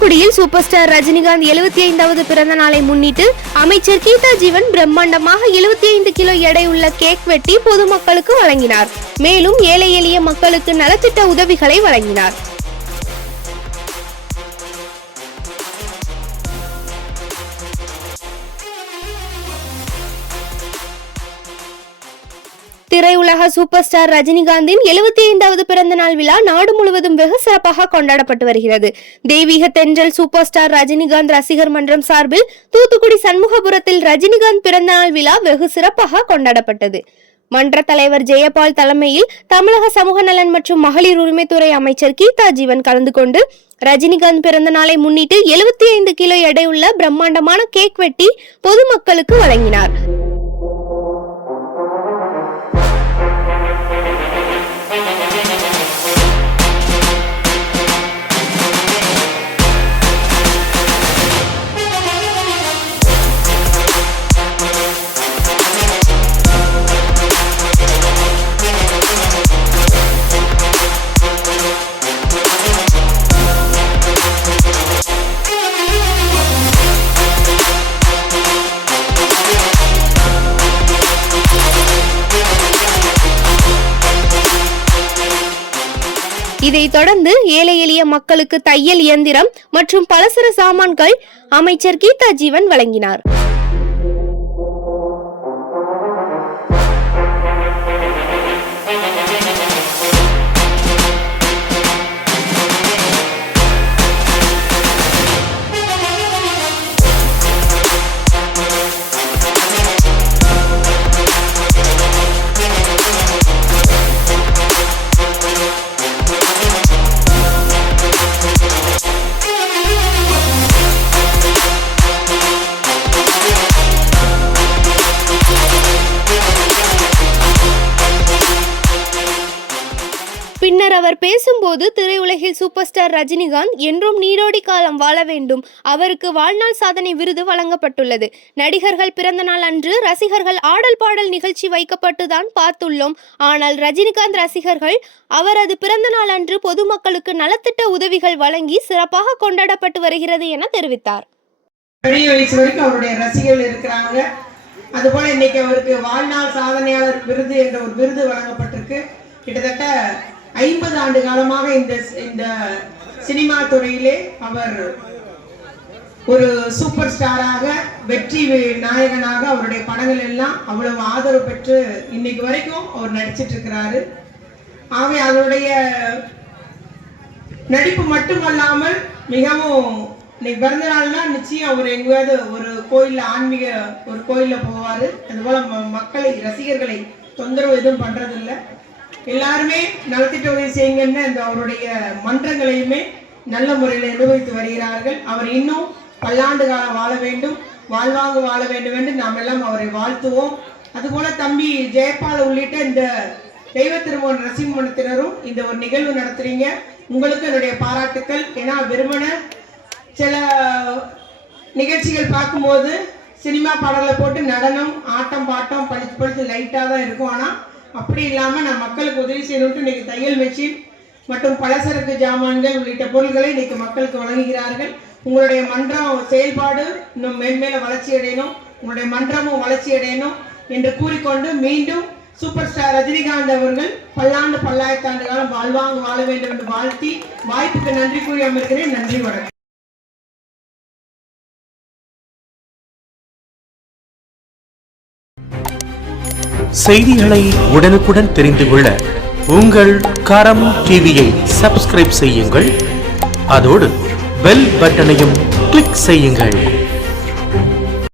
தூத்துக்குடியில் super star Rajinikanth 75வது பிறந்த நாளை முன்னிட்டு அமைச்சர் கீதா ஜீவன் பிரம்மாண்டமாக 75 கிலோ எடையுள்ள கேக் வெட்டி பொதுமக்களுக்கு வழங்கினார். மேலும் ஏழை எளிய மக்களுக்கு நலத்திட்ட உதவிகளை வழங்கினார். திரையுலக சூப்பர் ஸ்டார் ரஜினிகாந்தின் 75வது பிறந்த நாள் விழா நாடு முழுவதும் வெகு சிறப்பாக கொண்டாடப்பட்டு வருகிறது. தெய்வீக தென்றல் சூப்பர் ஸ்டார் ரஜினிகாந்த் ரசிகர் மன்றம் சார்பில் தூத்துக்குடி சண்முகபுரத்தில் ரஜினிகாந்த் பிறந்த நாள் விழா வெகு சிறப்பாக கொண்டாடப்பட்டது. மன்ற தலைவர் ஜெயபால் தலைமையில் தமிழக சமூக நலன் மற்றும் மகளிர் உரிமைத்துறை அமைச்சர் கீதா ஜீவன் கலந்து கொண்டு ரஜினிகாந்த் பிறந்த நாளை முன்னிட்டு 75 கிலோ எடையுள்ள பிரம்மாண்டமான கேக் வெட்டி பொதுமக்களுக்கு வழங்கினார். இதைத் தொடர்ந்து ஏழை எளிய மக்களுக்கு தையல் இயந்திரம் மற்றும் பலசர சாமான்கள் அமைச்சர் கீதா ஜீவன் வழங்கினார். பின்னர் அவர் பேசும்போது திரையுலகில் சூப்பர் ஸ்டார் ரஜினிகாந்த் என்றும் நீரோடி காலம் வாழ வேண்டும். அவருக்கு வாழ்நாள் சாதனை விருது வழங்கப்பட்டுள்ளது. நடிகர்கள் பிறந்த நாள் அன்று ரசிகர்கள் ஆடல் பாடல் நிகழ்ச்சி வைக்கப்பட்டுதான் பார்த்துள்ளோம். ஆனால் ரஜினிகாந்த் ரசிகர்கள் அவரது பிறந்த நாள் அன்று பொதுமக்களுக்கு நலத்திட்ட உதவிகள் வழங்கி சிறப்பாக கொண்டாடப்பட்டு வருகிறது என தெரிவித்தார். அவருடைய ரசிகர்கள் இருக்கிறாங்க. அதுபோல இன்னைக்கு அவருக்கு வாழ்நாள் சாதனையாளர் விருது என்ற ஒரு விருது வழங்கப்பட்டிருக்கு. கிட்டத்தட்ட 50 ஆண்டு காலமாக இந்த சினிமா துறையிலே அவர் ஒரு சூப்பர் ஸ்டாராக வெற்றி நாயகனாக அவருடைய படங்கள் எல்லாம் அவ்வளவு ஆதரவு பெற்று இன்னைக்கு வரைக்கும் அவர் நடிச்சிட்டு இருக்கிறாரு. ஆகவே அவருடைய நடிப்பு மட்டுமல்லாமல் மிகவும் இன்னைக்கு பிறந்த நாள்னா நிச்சயம் அவர் எங்கேயாவது ஒரு கோயில்ல ஆன்மீக ஒரு கோயில்ல போவாரு. அதுபோல மக்களை ரசிகர்களை தொந்தரவு எதுவும் பண்றதில்லை. எல்லாருமே நலத்திட்ட உதவி செய்யுங்கன்னு அந்த அவருடைய மன்றங்களையுமே நல்ல முறையில் நிர்வகித்து வருகிறார்கள். அவர் இன்னும் பல்லாண்டு காலம் வாழ வேண்டும், வாழ்வாங்க வாழ வேண்டும் என்று நாம் எல்லாம் அவரை வாழ்த்துவோம். அதுபோல தம்பி ஜெயபால் உள்ளிட்ட இந்த தெய்வ திருமண ரசிக மன்றத்தினரும் இந்த ஒரு நிகழ்வு நடத்துறீங்க. உங்களுக்கு என்னுடைய பாராட்டுக்கள். ஏன்னா வெறுமன சில நிகழ்ச்சிகள் பார்க்கும்போது சினிமா பாடலை போட்டு நடனம் ஆட்டம் பாட்டம் பழிச்சு லைட்டாக தான் இருக்கும். ஆனால் அப்படி இல்லாமல் நான் மக்களுக்கு உதவி செய்யணும்ட்டு இன்னைக்கு தையல் மெஷின் மற்றும் பலசரக்கு ஜாமான்கள் உள்ளிட்ட பொருட்களை இன்னைக்கு மக்களுக்கு வழங்குகிறார்கள். உங்களுடைய மன்றம் செயல்பாடு இன்னும் மேன்மேல வளர்ச்சி அடையணும், உங்களுடைய மன்றமும் வளர்ச்சி அடையணும் என்று கூறிக்கொண்டு மீண்டும் சூப்பர் ஸ்டார் ரஜினிகாந்த் அவர்கள் பல்லாண்டு பல்லாயிரத்தாண்டு காலம் வாழ்வாங்க வாழ வேண்டும் என்று வாழ்த்தி வாய்ப்புக்கு நன்றி கூறி அமர்கிறேன். நன்றி, வணக்கம். செய்திகளை உடனுக்குடன் தெரிந்து கொள்ள உங்கள் கரம் டிவியை சப்ஸ்கிரைப் செய்யுங்கள். அதோடு பெல் பட்டனையும் கிளிக் செய்யுங்கள்.